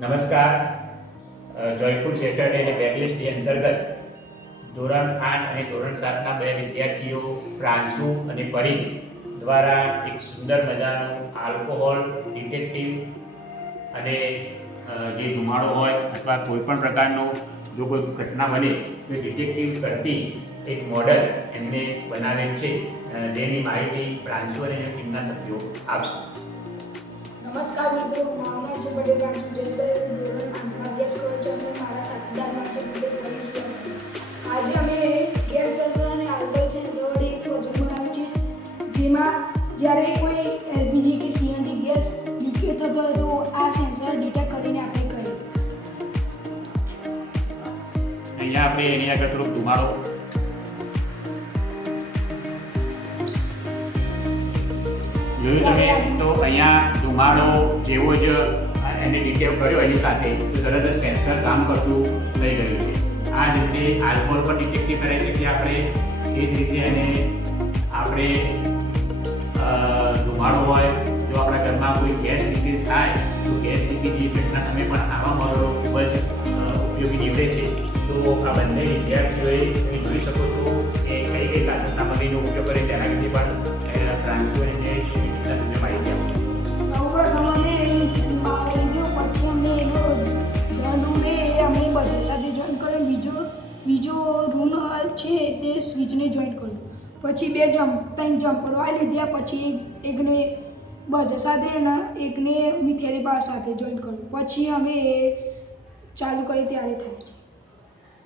નમસ્કાર. Joyful Saturday અને bagless day અંતર્ગત ધોરણ 8 અને ધોરણ 7ના બે વિદ્યાર્થીઓ પ્રાંશુ અને પરી દ્વારા એક સુંદર મજાનું આલ્કોહોલ ડિટેક્ટિવ અને જે ધુમાડો હોય અથવા કોઈ પણ પ્રકારનો જો કોઈ ઘટના બને તો ડિટેક્ટિવ કરતી એક મોડલ એમને બનાવેલ છે, જેની માહિતી પ્રાંશુ અને ટીમના સભ્યો આપશે. નમસ્કાર મિત્રો, મારું નામ છે પટેલ પ્રાંશુ જયસુદાસ. ધોરણ 8માં અભ્યાસ કરું છું અને મારા સાથીદાર છે પટેલ પ્રાંશુ. આજે અમે ગેસ સેન્સર અને આલ્કોહોલ સેન્સર વડે એક પ્રોજેક્ટ બનાવ્યો છે, જેમાં જ્યારે કોઈ એલપીજી કે સીએનજી ગેસ લીકેજ થતો હોય તો આ સેન્સર ડિટેક્ટ કરીને આપણે કહીએ. અહીંયા આપણે એની આગળ થોડોક ધુમાડો જોયું તમે તો અહીંયા ધુમાડો જેવો જ એને ડિટેક્ટ કર્યો એની સાથે તો તરત જ સેન્સર કામ કરતું થઈ ગયું છે. આ જ રીતે આલ્કોહોલ પણ ડિટેક્ટિવ કરી શકીએ આપણે. એ જ રીતે એને આપણે ધુમાડો હોય, જો આપણા ઘરમાં કોઈ ગેસ લીકેજ થાય તો ગેસ લીકેજની ઘટના સમયે પણ આવા મોડલો ખૂબ જ ઉપયોગી નીવડે છે. તો આ બંને વિદ્યાર્થીઓએ તમે જોઈ શકો છો કે કઈ કઈ સામગ્રીનો ઉપયોગ કરે તેના વિશે પણ પ્રાંશુ અને ટીમના સભ્યો માહિતી આપશે. સૌપ્રથમ અમે બાપા લીધો, પછી અમને એનો ધનુને અમે બજેટ સાથે જોઈન કર્યો. બીજો રૂન છે તે સ્વિચને જોઈન કર્યો. પછી ત્રણ જમ્પરો આ લીધા. પછી એકને બજેટ સાથે અને એકને મિથેરી બાર સાથે જોઈન કર્યું. પછી અમે ચાલુ કરી ત્યારે થાય છે.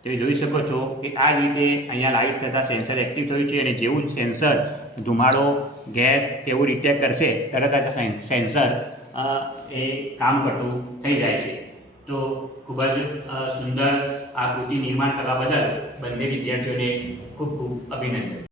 તમે જોઈ શકો છો કે આ જ રીતે અહીંયા લાઇટ થતાં સેન્સર એક્ટિવ થયું છે અને જેવું સેન્સર ધુમાડો ગેસ એવું ડિટેક્ટ કરશે તરત જ સેન્સર એ કામ કરતું થઈ જાય છે. તો ખૂબ જ સુંદર આ કૃતિ નિર્માણ કરવા બદલ બંને વિદ્યાર્થીઓને ખૂબ ખૂબ અભિનંદન.